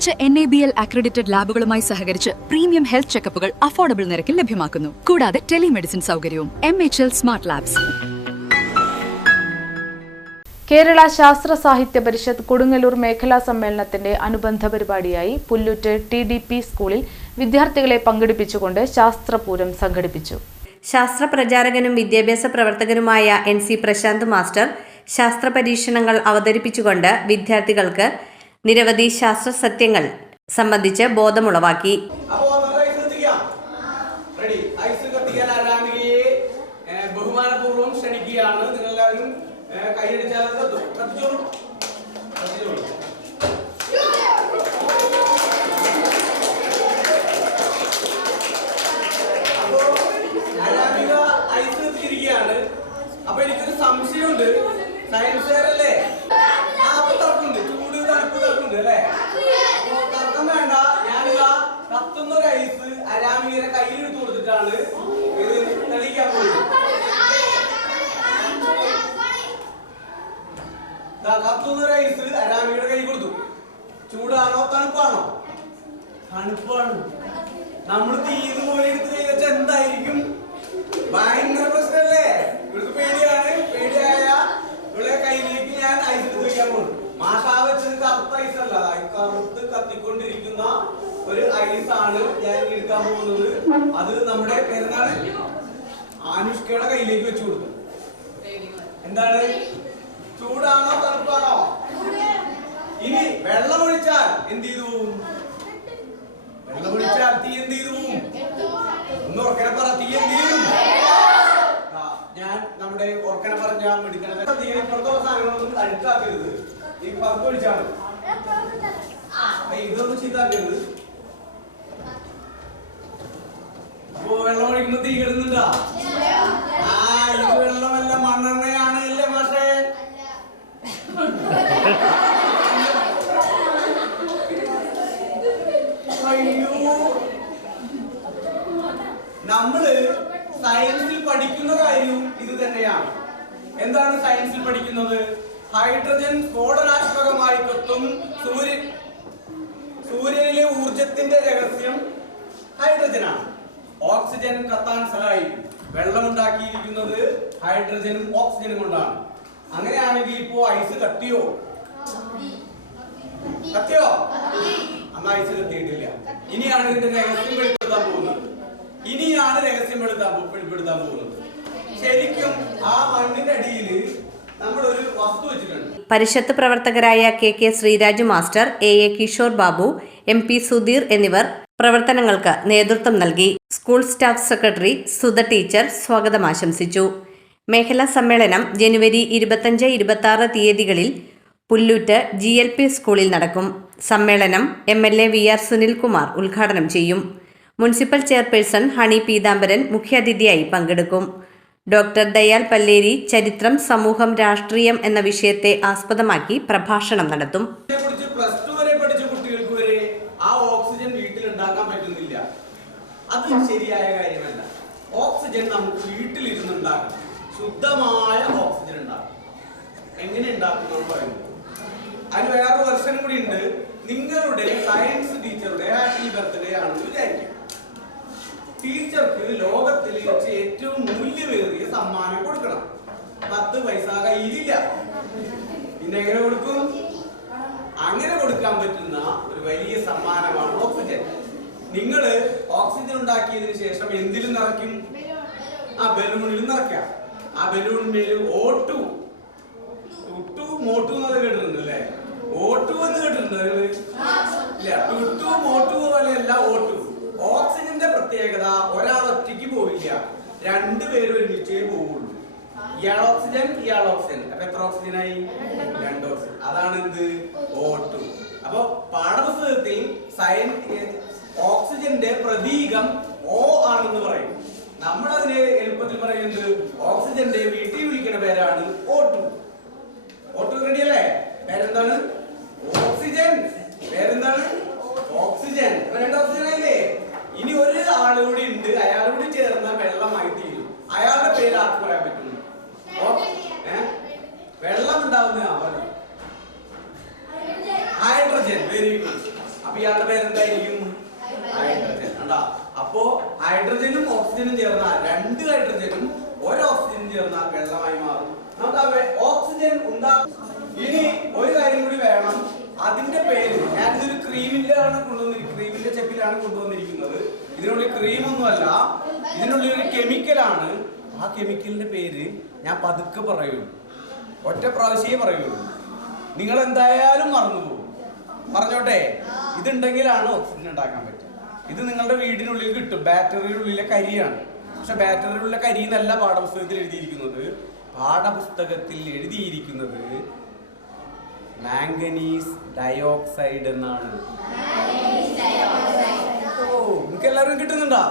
മികച്ച N A B L accredited ലാബുകളുമായി സഹകരിച്ച് premium health ചെക്കപ്പുകൾ affordable നിരക്കിൽ ലഭ്യമാക്കുന്നു. കൂടാതെ ടെലിമെഡിസിൻ സൗകര്യവും M H L smart labs Kerala Sasthra Sahithya Parishad Kodungallur മേഖലാ സമ്മേളനത്തിന്റെ അനുബന്ധ പരിപാടിയായി പുല്ലുറ്റ് ടി ഡി പി സ്കൂളിൽ വിദ്യാർത്ഥികളെ പങ്കെടുപ്പിച്ചുകൊണ്ട് ശാസ്ത്രപൂരം സംഘടിപ്പിച്ചു. ശാസ്ത്ര പ്രചാരകനും വിദ്യാഭ്യാസ പ്രവർത്തകനുമായ എൻ സി പ്രശാന്ത് മാസ്റ്റർ ശാസ്ത്ര പരീക്ഷണങ്ങൾ അവതരിപ്പിച്ചുകൊണ്ട് വിദ്യാർത്ഥികൾക്ക് നിരവധി ശാസ്ത്ര സത്യങ്ങൾ സംബന്ധിച്ച് ബോധമുളവാക്കി. കൈയടിച്ചാൽ അപ്പോ എനിക്കൊരു സംശയമുണ്ട്. സയൻസ് ഫെയർ ചൂട് തർക്കമുണ്ട് അല്ലേ തർക്കം വേണ്ട. ഞാനിതാ കത്തുന്ന ഒരു ഐസ് അരാമികരെ കയ്യിലെടുത്ത് കൊടുത്തിട്ടാണ് ഇത് തെളിയിക്കാൻ പോകുന്നത് കത്തുന്ന ഒരു ഐസ് അരാമികയുടെ കൈ കൊടുത്തു. ചൂടാണോ തണുപ്പാണോ? തണുപ്പാണ്. നമ്മൾ തീയത് ഇതുപോലെ എടുത്ത് കൈ എന്തായിരിക്കും? ഭയങ്കര പ്രശ്നമല്ലേ ഇവിടുത്തെ പേടിയാണ്. പേടിയായ ഇവിടെ കയ്യിലേക്ക് ഞാൻ ഐസ് എടുത്ത് വെക്കാൻ പോകുന്നു മാഷാ അല്ല ദാ കത്തിക്കൊണ്ടിരിക്കുന്ന ഒരു ഐസ് ആണ് ഞാൻ എടുക്കാൻ പോകുന്നത്. അത് നമ്മുടെ പേരെന്താണ്? ആനുഷ്കയുടെ കയ്യിലേക്ക് വെച്ചു കൊടുത്തു എന്താണ്? ചൂടാണോ തണുപ്പാണോ? ഇനി വെള്ളം ഒഴിച്ചാൽ എന്ത് ചെയ്തു വെള്ളം ഒഴിച്ചാൽ തീ എന്ത് ചെയ്തു ഒന്ന് ഉറക്കനെ പറ തീ എന്ത് ചെയ്യും? ഞാൻ നമ്മുടെ ഉറക്കനെ പറഞ്ഞ മെഡിക്കൽ തീ ഇപ്പുറത്തെ സാധനങ്ങളൊന്നും അഴുക്കാക്കരുത്. ഈ പമ്പ് ഒഴിച്ചാൽ ഇതൊന്നും ചീത്താക്കരുത്. വെള്ളം ഒഴിക്കുമ്പോ തീ കിടുന്നുണ്ടാ? ആ ഇത് വെള്ളമല്ല മണ്ണെണ്ണയാണ് അല്ലേ മാഷേ അയ്യോ നമ്മൾ സയൻസിൽ പഠിക്കുന്ന കാര്യവും ഇത് തന്നെയാണ് എന്താണ് സയൻസിൽ പഠിക്കുന്നത് ഹൈഡ്രജൻ സ്ഫോടനാത്മകമായി കത്തും സൂര്യൻ സൂര്യനിലെ ഊർജത്തിന്റെ രഹസ്യം ഹൈഡ്രജനാണ് ഓക്സിജൻ കത്താൻ സഹായിക്കും വെള്ളം ഉണ്ടാക്കിയിരിക്കുന്നത് ഹൈഡ്രജനും ഓക്സിജനും കൊണ്ടാണ്. അങ്ങനെയാണെങ്കിൽ ഇപ്പോ ഐസ് കത്തിയോ? കത്തിയോ? അന്ന് ഐസ് കത്തിയിട്ടില്ല. ഇനിയാണ് ഇതിന്റെ രഹസ്യം വെളിപ്പെടുത്താൻ പോകുന്നത്. ഇനിയാണ് രഹസ്യം വെളുത്താൻ വെളിപ്പെടുത്താൻ പോകുന്നത്. ശരിക്കും ആ മണ്ണിന്റെ അടിയിൽ വസ്തു വെച്ചിട്ടുണ്ട്. പരിഷത്ത് പ്രവർത്തകരായ K K Sreeraju master A A Kishore Babu M P Sudheer എന്നിവർ പ്രവർത്തനങ്ങൾക്ക് നേതൃത്വം നൽകി school staff secretary Sudha teacher സ്വാഗതം ആശംസിച്ചു. മേഖലാ സമ്മേളനം ജനുവരി ഇരുപത്തഞ്ച് ഇരുപത്തി തീയതികളിൽ പുല്ലൂറ്റ് ജി എൽ പി സ്കൂളിൽ നടക്കും. സമ്മേളനം M L A V R Sunilkumar ഉദ്ഘാടനം ചെയ്യും. മുനിസിപ്പൽ ചെയർപേഴ്സൺ ഹണി പീതാംബരൻ മുഖ്യാതിഥിയായി പങ്കെടുക്കും. ഡോക്ടർ ദയാൽ പല്ലേരി ചരിത്രം സമൂഹം രാഷ്ട്രീയം എന്ന വിഷയത്തെ ആസ്പദമാക്കി പ്രഭാഷണം നടത്തും കുറിച്ച് പ്ലസ് ടു വരെ പഠിച്ച കുട്ടികൾക്ക് വരെ ആ ഓക്സിജൻ വീട്ടിൽ ഉണ്ടാക്കാൻ പറ്റുന്നില്ല അത് ശരിയായ കാര്യമല്ല. ഓക്സിജൻ നമുക്ക് വീട്ടിലിരുന്ന് ഉണ്ടാക്കും ശുദ്ധമായ ഓക്സിജൻ ഉണ്ടാക്കും. എങ്ങനെ ഉണ്ടാക്കും എന്ന് പറയുന്നത്? അതിന് വേറെ വെർഷൻ കൂടി ഉണ്ട്. നിങ്ങളുടെ സയൻസ് ടീച്ചറുടെ ഹാപ്പി ബർത്ത്ഡേ ആണെന്ന് വിചാരിക്കും ടീച്ചർക്ക് ലോകത്തിൽ വെച്ച് ഏറ്റവും മൂല്യമേറിയ സമ്മാനം കൊടുക്കണം. പത്ത് പൈസ കയ്യിലില്ല. പിന്നെ എങ്ങനെ കൊടുക്കും? അങ്ങനെ കൊടുക്കാൻ പറ്റുന്ന ഒരു വലിയ സമ്മാനമാണ് ഓക്സിജൻ. നിങ്ങൾ ഓക്സിജൻ ഉണ്ടാക്കിയതിനു ശേഷം എന്തിലും നിറയ്ക്കും? ആ ബലൂണിൽ നിറയ്ക്കാം. ആ ബലൂണിന്റെ ഓട്ടു ഒട്ടു മോട്ടു എന്നൊക്കെ കേട്ടിട്ടുണ്ട് അല്ലേ ഓട്ടു എന്ന് കേട്ടിട്ടുണ്ട്? ഇല്ല ടുട്ടു മോട്ടു ഓട്ടു ഓക്സിജന്റെ പ്രത്യേകത ഒരാൾ ഒറ്റയ്ക്ക് പോവില്ല. രണ്ടുപേരും ഒരുമിച്ചേ പോവുള്ളൂ. ഇയാൾ ഓക്സിജൻ ഇയാൾ ഓക്സിജൻ അപ്പൊ എത്ര ഓക്സിജനായി രണ്ട് ഓക്സിജൻ അതാണ് എന്ത്? ഓട്ടു അപ്പൊ പാഠപുസ്തകത്തിൽ സയൻ ഓക്സിജന്റെ പ്രതീകം ഓ ആണെന്ന് പറയും. നമ്മൾ അതിനെ എളുപ്പത്തിൽ പറയുന്നത് ഓക്സിജന്റെ വീട്ടിൽ വിളിക്കുന്ന പേരാണ് ഓട്ടു ഓട്ടു റെഡി അല്ലേ? പേരെന്താണ്? ഓക്സിജൻ. പേരെന്താണ് ഓക്സിജൻ അപ്പൊ രണ്ട് ഓക്സിജൻ ആയില്ലേ ഇനി ഒരു ആൾ കൂടി ഉണ്ട് അയാൾ കൂടി ചേർന്ന വെള്ളമായി തീരും അയാളുടെ പേര് ആർക്ക് പറയാൻ പറ്റും ഓ- ഏ? വെള്ളം ഉണ്ടാവുന്ന പറഞ്ഞു ഹൈഡ്രജൻ വെരി ഗുഡ് അപ്പൊ ഇയാളുടെ പേരെന്തായിരിക്കും ഹൈഡ്രജൻ കണ്ടാ അപ്പോ ഹൈഡ്രജനും ഓക്സിജനും ചേർന്നാൽ രണ്ട് ഹൈഡ്രജനും ഒരു ഓക്സിജനും ചേർന്നാൽ വെള്ളമായി മാറും നമുക്ക് ആ വെ- ഓക്സിജൻ ഉണ്ടാ ഇനി ഒരു കാര്യം കൂടി വേണം. അതിന്റെ പേര് ഞാൻ ഞാനിതൊരു ക്രീമിലാണ് കൊണ്ടുവന്നിരിക്കുന്നത് ക്രീമിന്റെ ചെപ്പിലാണ് കൊണ്ടുവന്നിരിക്കുന്നത്. ഇതിനുള്ളിൽ ക്രീം ഒന്നുമല്ല ഇതിനുള്ളിൽ ഒരു കെമിക്കലാണ്. ആ കെമിക്കലിന്റെ പേര് ഞാൻ പതുക്കെ പറയുള്ളൂ ഒറ്റ പ്രാവശ്യമേ പറയുള്ളൂ. നിങ്ങൾ എന്തായാലും മറന്നു പോകും പറഞ്ഞോട്ടെ? ഇതുണ്ടെങ്കിലാണ് ഓക്സിജൻ ഉണ്ടാക്കാൻ പറ്റുക. ഇത് നിങ്ങളുടെ വീടിനുള്ളിൽ കിട്ടും. ബാറ്ററിയുടെ ഉള്ളിലെ കരിയാണ്. പക്ഷെ ബാറ്ററിയുടെ ഉള്ളിലെ കരി എന്നല്ല പാഠപുസ്തകത്തിൽ എഴുതിയിരിക്കുന്നത്. പാഠപുസ്തകത്തിൽ എഴുതിയിരിക്കുന്നത് മാംഗനീസ് ഡയോക്സൈഡ് എന്നാണ്. ഓ നിങ്ങൾക്ക് എല്ലാവരും കിട്ടുന്നുണ്ടോ?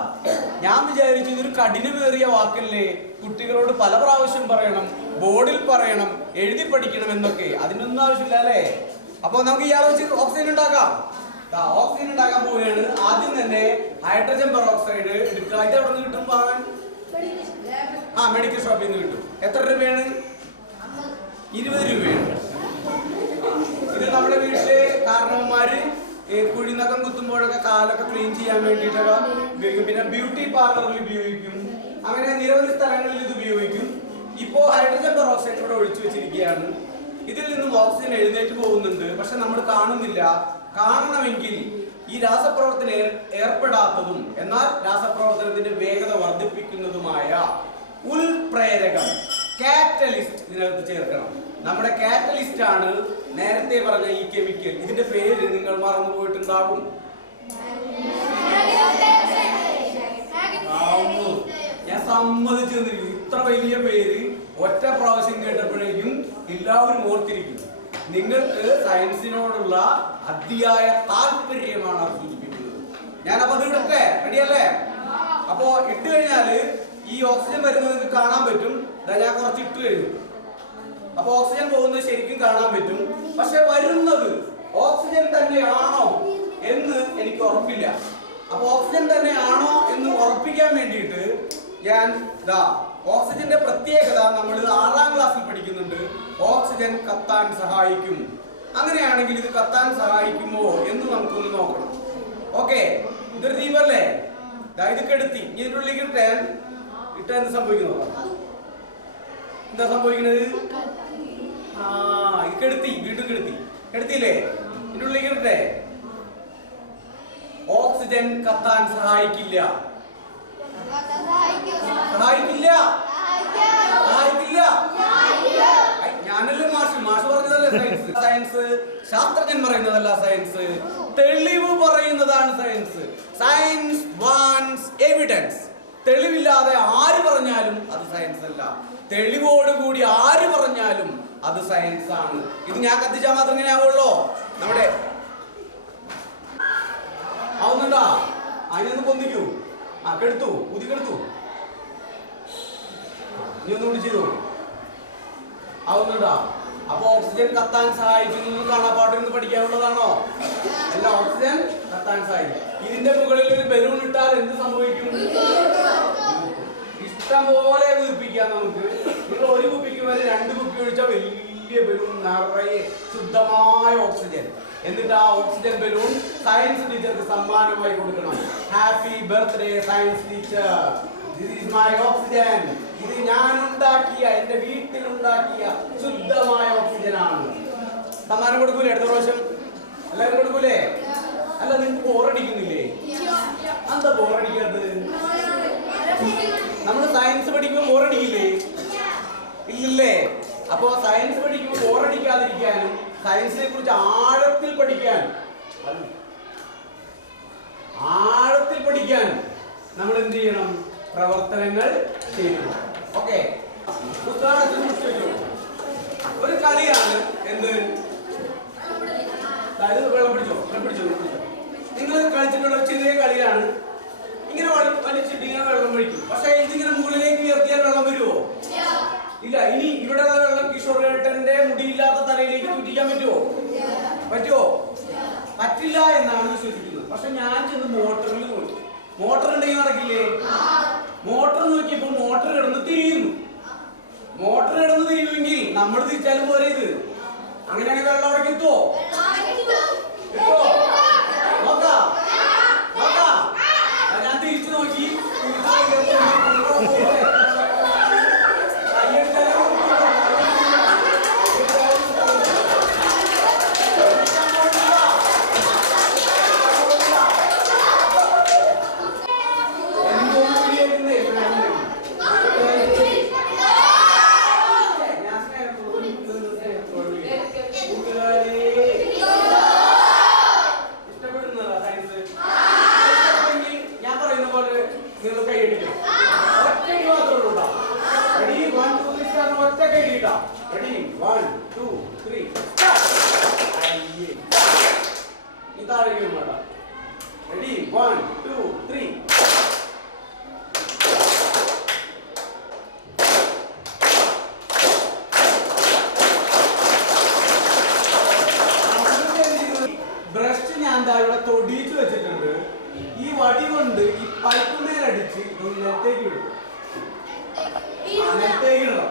ഞാൻ വിചാരിച്ചു ഇതൊരു കഠിനമേറിയ വാക്കല്ലേ. കുട്ടികളോട് പല പ്രാവശ്യം പറയണം ബോർഡിൽ പറയണം എഴുതി പഠിക്കണം എന്നൊക്കെ. അതിനൊന്നും ആവശ്യമില്ല അല്ലേ? അപ്പൊ നമുക്ക് ഈ വെച്ച് ഓക്സിജൻ ഉണ്ടാക്കാം. ഓക്സിജൻ ഉണ്ടാക്കാൻ പോവുകയാണ്. ആദ്യം തന്നെ ഹൈഡ്രജൻ പെറോക്സൈഡ് എടുക്കുക. ഇത് എവിടെ നിന്ന് കിട്ടും വാങ്ങാൻ ആ മെഡിക്കൽ ഷോപ്പിൽ നിന്ന് കിട്ടും. എത്ര രൂപയാണ്? ഇരുപത് രൂപയാണ്. ഇത് നമ്മുടെ വീട്ടിലെ കാരണവന്മാര് കുഴിനകം കുത്തുമ്പോഴൊക്കെ കാലൊക്കെ ക്ലീൻ ചെയ്യാൻ വേണ്ടിയിട്ടൊക്കെ ഉപയോഗിക്കും. പിന്നെ ബ്യൂട്ടി പാർലറിൽ ഉപയോഗിക്കും. അങ്ങനെ നിരവധി സ്ഥലങ്ങളിൽ ഇത് ഉപയോഗിക്കും. ഇപ്പോ ഹൈഡ്രജൻ പെറോക്സൈഡ് ഇവിടെ ഒഴിച്ചു വെച്ചിരിക്കുകയാണ്. ഇതിൽ നിന്നും ഓക്സിജൻ എഴുന്നേറ്റ് പോകുന്നുണ്ട്. പക്ഷെ നമ്മൾ കാണുന്നില്ല. കാണണമെങ്കിൽ ഈ രാസപ്രവർത്തനം ഏർ- ഏർപ്പെടാത്തതും എന്നാൽ രാസപ്രവർത്തനത്തിന്റെ വേഗത വർദ്ധിപ്പിക്കുന്നതുമായ ഉൽപ്രേരകം കാറ്റലിസ്റ്റ് ഇതിനകത്ത് ചേർക്കണം. നമ്മുടെ കാറ്റലിസ്റ്റ് ആണ് നേരത്തെ പറഞ്ഞ ഈ കെമിക്കൽ ഇതിന്റെ പേര് നിങ്ങൾ മറന്നു പോയിട്ടുണ്ടാകും. ഞാൻ സമ്മതിച്ചു തന്നിരിക്കുന്നു. ഇത്ര വലിയ പേര് ഒറ്റ പ്രാവശ്യം കേട്ടപ്പോഴേക്കും എല്ലാവരും ഓർത്തിരിക്കും നിങ്ങൾക്ക് സയൻസിനോടുള്ള അതിയായ താല്പര്യമാണ് അത് സൂചിപ്പിക്കുന്നത്. ഞാൻ അപ്പൊ അത് ഇടട്ടെ റെഡിയല്ലേ? അപ്പോ ഇട്ട് കഴിഞ്ഞാൽ ഈ ഓക്സിജൻ വരുന്നത് കാണാൻ പറ്റും. ഞാൻ കുറച്ച് ഇട്ട് കഴിഞ്ഞു. അപ്പൊ ഓക്സിജൻ പോകുന്നത് ശരിക്കും കാണാൻ പറ്റും. പക്ഷെ വരുന്നത് ഓക്സിജൻ തന്നെയാണോ എന്ന് എനിക്ക് ഉറപ്പില്ല. അപ്പൊ ഓക്സിജൻ തന്നെയാണോ എന്ന് ഉറപ്പിക്കാൻ വേണ്ടിയിട്ട് ഞാൻ ദാ ഓക്സിജന്റെ പ്രത്യേകത നമ്മൾ ആറാം ക്ലാസ്സിൽ പഠിക്കുന്നുണ്ട്. ഓക്സിജൻ കത്താൻ സഹായിക്കും. അങ്ങനെയാണെങ്കിൽ ഇത് കത്താൻ സഹായിക്കുമോ എന്ന് നമുക്കൊന്ന് നോക്കണം. ഓക്കെ ഇതൊരു ദീപല്ലേ? ഇത് കെടുത്തി ഇനി ഇതിന്റെ ഉള്ളിലേക്ക് ഇട്ടാൻ ഇട്ടാൻ എന്ത് സംഭവിക്കുന്നു? എന്താ സംഭവിക്കുന്നത്? ആ ഇത് കെടുത്തി വീണ്ടും കെടുത്തി. കെടുത്തില്ലേ ഇതിന്റെ ഉള്ളിലേക്ക് ഇടട്ടെ ഓക്സിജൻ കത്താൻ സഹായിക്കില്ല. സഹായിക്കില്ല. സഹായിക്കില്ല. ഞാനല്ലേ മാഷ്? മാഷ് പറഞ്ഞതല്ലേ സയൻസ് സയൻസ് ശാസ്ത്രജ്ഞൻ പറയുന്നതല്ല സയൻസ് തെളിവ് പറയുന്നതാണ് സയൻസ് സയൻസ് വാൻസ് എവിഡൻസ് തെളിവില്ലാതെ ആര് പറഞ്ഞാലും അത് സയൻസ് അല്ല. തെളിവോടുകൂടി ആര് പറഞ്ഞാലും അത് സയൻസ് ആണ്. ഇത് ഞാൻ കത്തിച്ചാൽ മാത്രം ഇങ്ങനെ ആവുള്ളോ നമ്മുടെ ആവുന്നുണ്ടാ? അതിനൊന്ന് പൊന്തിക്കൂ. ആ കെടുത്തു. ഊതി കെടുത്തു. നീ ഒന്നുകൂടി ചെയ്തു. ആവുന്നുണ്ടാ? അപ്പൊ ഓക്സിജൻ കത്താൻ സഹായിക്കുന്നു കാണാപ്പാട്ടിൽ നിന്ന് പഠിക്കാനുള്ളതാണോ? അല്ല ഓക്സിജൻ കത്താൻ സഹായിക്കും. ഇതിന്റെ മുകളിൽ ഒരു ബലൂൺ ഇട്ടാൽ എന്ത് സംഭവിക്കും? ഇഷ്ടം പോലെ നമുക്ക്. നിങ്ങൾ ഒരു കുപ്പിക്ക് വരെ രണ്ട് കുപ്പി ഒഴിച്ചാൽ വലിയ ബലൂൺ നിറയെ ശുദ്ധമായ ഓക്സിജൻ. എന്നിട്ട് ആ ഓക്സിജൻ ബലൂൺ സയൻസ് ടീച്ചർക്ക് സമ്മാനമായി കൊടുക്കണം. Happy birthday science teacher this is my oxygen ഇത് ഞാൻ ഉണ്ടാക്കിയ എന്റെ വീട്ടിൽ ഉണ്ടാക്കിയ ശുദ്ധമായ ഓക്സിജൻ ആണ് സമ്മാനം കൊടുക്കൂലേ അടുത്ത പ്രാവശ്യം? എല്ലാവരും കൊടുക്കൂലേ? അല്ല നിങ്ങൾക്ക് ബോറടിക്കുന്നില്ലേ എന്താ ബോറടിക്കാത്തത് സയൻസ് പഠിക്കുമ്പോൾ ബോറടിക്കില്ലേ ഇല്ലല്ലേ അപ്പോ സയൻസ് പഠിക്കുമ്പോൾ ബോറടിക്കാതിരിക്കാനും സയൻസിനെ കുറിച്ച് ആഴത്തിൽ പഠിക്കാൻ ആഴത്തിൽ പഠിക്കാൻ നമ്മൾ എന്ത് ചെയ്യണം? പ്രവർത്തനങ്ങൾ ചെയ്യണം ഓക്കെ. ഒരു കളിയാണ് എന്ത്? വെള്ളം പിടിച്ചോ വെള്ളം പിടിച്ചോ നിങ്ങൾ കളിച്ചിട്ടുള്ള ഒരു ചെറിയ കളിയാണ് ഇങ്ങനെ വളി- വലിച്ചിട്ട് ഇങ്ങനെ വെള്ളം ഒഴിക്കും പക്ഷെ ഇതിങ്ങനെ മുകളിലേക്ക് ഉയർത്തിയാൽ വെള്ളം വരുമോ ഇല്ല ഇനി ഇവിടെ ഉള്ള വെള്ളം കിഷോറേട്ടന്റെ മുടിയില്ലാത്ത തലയിലേക്ക് ചുറ്റിക്കാൻ പറ്റുമോ പറ്റുമോ പറ്റില്ല എന്നാണ് വിശ്വസിക്കുന്നത് പക്ഷെ ഞാൻ ചെന്ന് മോട്ടറിൽ നോക്കി മോട്ടർ ഉണ്ടെങ്കിൽ നടക്കില്ലേ? മോട്ടർ നോക്കിയപ്പോ മോട്ടർ കിടന്ന് തിരിയുന്നു. മോട്ടർ കിടന്ന് തിരിയുമെങ്കിൽ നമ്മൾ തിരിച്ചാലും പോരെ ഇത്? അങ്ങനെയാണെങ്കിൽ വെള്ളം അവിടെ പയ്യെ ഈ താഴേക്ക് വേണ്ട ready one two three brush ഞാൻ ദാ ഇവിടെ തൊടിയിട്ട് വെച്ചിട്ടുണ്ട് ഈ വടി കൊണ്ട് ഈ പൈപ്പ് മേലടിച്ച് ഇതൊന്ന് നെറ്റേക്ക് ഇടും ആ, നെറ്റേക്ക് ഇടണം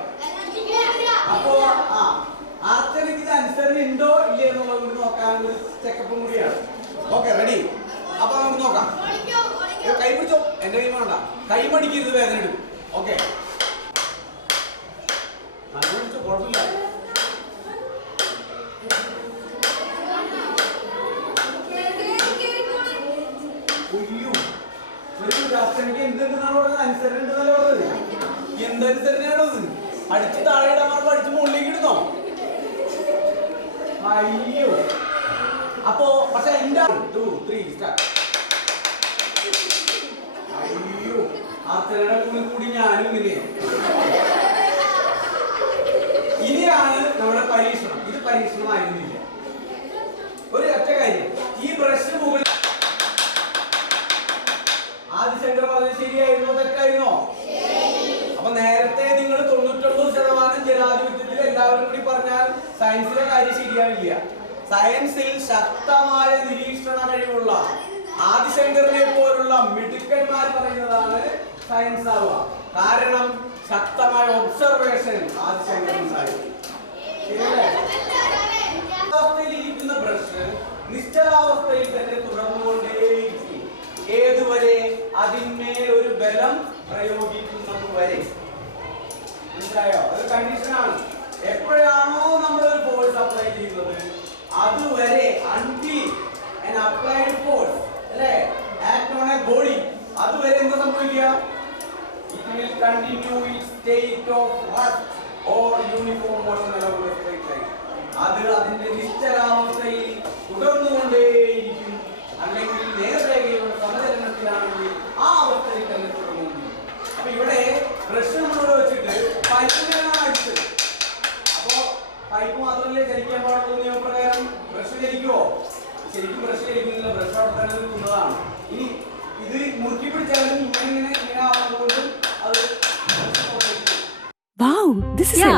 അപ്പോ ആ ആർച്ചനക്ക് ഇത് അനുസരണ ഉണ്ടോ ഇല്ലേ എന്നുള്ളത് കൂടി നോക്കാനുള്ള ചെക്കപ്പും കൂടിയാണ് ഓക്കെ റെഡി അപ്പൊ നമുക്ക് നോക്കാം ഇത് കൈ പിടിച്ചോ എന്റെ കൈ വേണ്ട. കൈ മടിക്കരുത് വേദന എടുക്കും. ഓക്കെ. കുഴപ്പമില്ല. രാഷ്ട്രനിക്ക് എന്തുണ്ടെന്നാണ് പറഞ്ഞത്? അടിച്ച് അയ്യോ. അപ്പോ അയ്യോ അത്രയുടെ കൂടി കൂടി ഞാനും ഇങ്ങനെ ഇനിയാണ് നമ്മുടെ പരീക്ഷണം. ഇത് പരീക്ഷണമായിരുന്നില്ല. ഒരു ഒറ്റ കാര്യം. ഈ ബ്രഷ് മുകളിൽ ആദിശങ്കർ പറഞ്ഞത് ശരിയായിരുന്നോ? തെറ്റായിരുന്നോ? അപ്പൊ നേരത്തെ നിങ്ങൾ തൊണ്ണൂറ്റൊമ്പത് ശതമാനം ജനാധിപത്യത്തിൽ എല്ലാവരും കൂടി പറഞ്ഞാൽ സയൻസിലെ കാര്യം ശരിയാവില്ല. സയൻസിൽ ശക്തമായ നിരീക്ഷണ കഴിവുള്ള ആദിശങ്കറിനെ പോലുള്ള മിടുക്കന്മാർ പറയുന്നതാണ് സയൻസ് ആവുക. കാരണം ശക്തമായ ഒബ്സർവേഷൻ ആവശ്യം ബ്രഷ് നിശ്ചലാവസ്ഥയിൽ തന്നെ തുടർന്നുകൊണ്ടേയിരിക്കും. ഏതുവരെ അതിന്മേൽ ഒരു ബലം പ്രയോഗിക്കുന്നത് വരെ. മനസ്സിലായോ? അത് കണ്ടീഷനാണ് എപ്പോഴാണോ നമ്മൾ ഒരു ഫോഴ്സ് അപ്ലൈ ചെയ്യുന്നത് അതുവരെ അൺടിൽ അപ്ലൈഡ് ഫോഴ്സ് അല്ലേ? ആക്ട് ഓൺ എ ബോഡി അതുവരെ എന്താ സംഭവിക്കുക? It will continue its state of rest or uniform motion along the straight line. അത് അതിന്റെ നിശ്ചലാവസ്ഥയിൽ തുടർന്നുകൊണ്ടേയിരിക്കും അല്ലെങ്കിൽ നേർരേഖയുടെ സമചലനത്തിലാണെങ്കിൽ ആ അവസ്ഥയിൽ തന്നെ തുടർന്നുകൊണ്ടിരിക്കും അപ്പൊ ഇവിടെ ബ്രഷ് നമ്മളിവിടെ വെച്ചിട്ട് പൈപ്പിലാണ് അടിച്ചത് അപ്പോ പൈപ്പ് മാത്രമല്ലേ ചലിക്കാൻ പാടുള്ളൂ നിയമപ്രകാരം ബ്രഷ് ചലിക്കുവോ ശരിക്കും ബ്രഷ് ചലിക്കുന്നില്ല ബ്രഷ് അവിടെ തന്നെ നിൽക്കുന്നതാണ് ഇനി ഇത് മുറുക്കി പിടിച്ചാലും ഇങ്ങനെ ഇങ്ങനെ ഇങ്ങനെ ആവുന്നതുകൊണ്ട് അത് wow this is Yeah, elegant I like this. കാണട്ടെ എനിക്കിത് ഇഷ്ടമായി